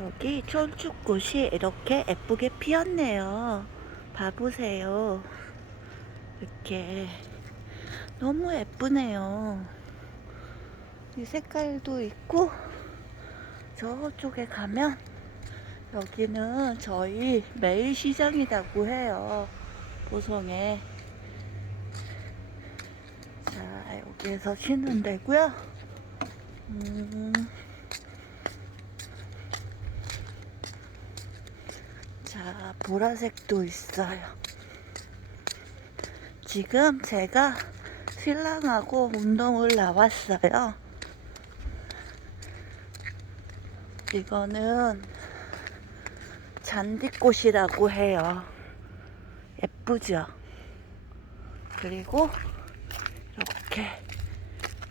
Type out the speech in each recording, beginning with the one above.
여기 철쭉꽃이 이렇게 예쁘게 피었네요. 봐보세요. 이렇게 너무 예쁘네요. 이 색깔도 있고 저쪽에 가면 여기는 저희 매일 시장이라고 해요. 보성에. 자, 여기에서 쉬는 데고요. 음. 자, 보라색도 있어요. 지금 제가 신랑하고 운동을 나왔어요. 이거는 잔디꽃이라고 해요. 예쁘죠? 그리고 이렇게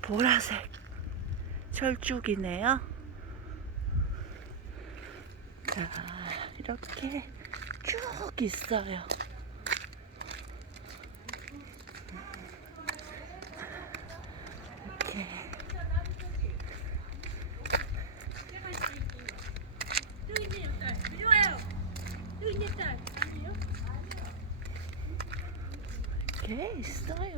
보라색 철쭉이네요. 자, 이렇게 쭉 있어요. 이렇게. 이렇게 있어요.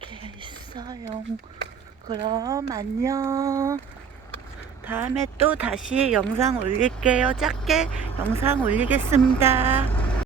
이렇게 있어요. 그럼 안녕. 다음에 또 다시 영상 올릴게요. 짧게 영상 올리겠습니다.